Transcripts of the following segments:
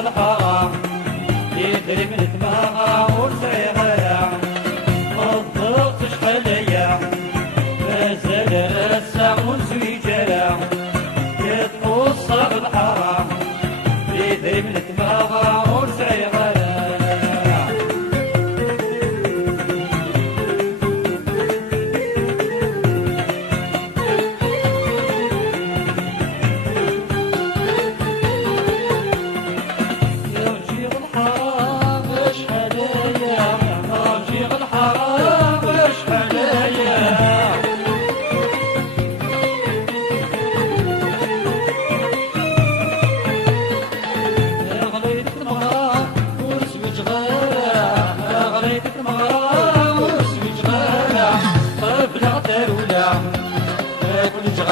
الحرام يدري من دماغه وسيغير الضغط شحاليا مازال راسه وزويجالا يتقص بالحرام يدري من دماغه وسيغير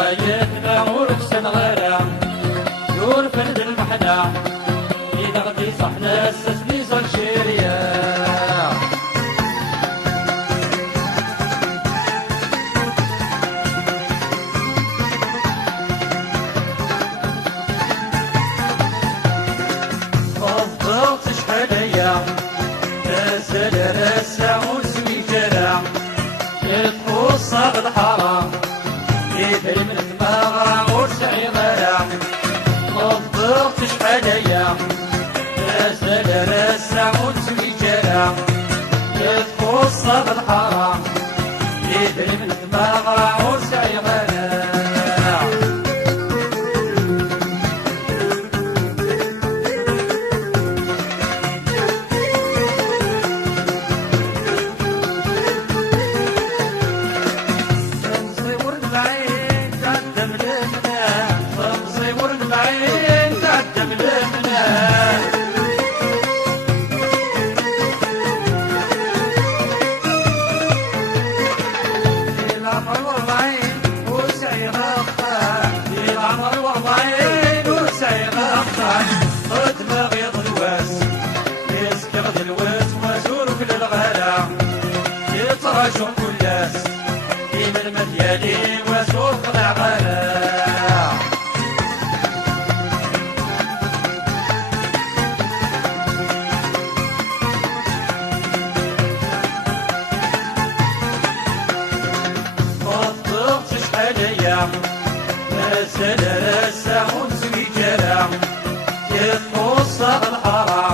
غايتنا ورقصن غيرها يور فرد المحنة إذا غدي صحنا السسني صار شيريا الضغط شحاليا نازل راسع وسويجالا يتقص الحرام يدري من دماغه وسعيغالا الضغط شحاليا نازل راسع وزويجالا يتقص بالحرام يدري من دماغه وسعيغالا شوف الناس ديما المديالي وسوق العغالة الضغط شحاليا مازال راسع وزويجالا يتقص الحرام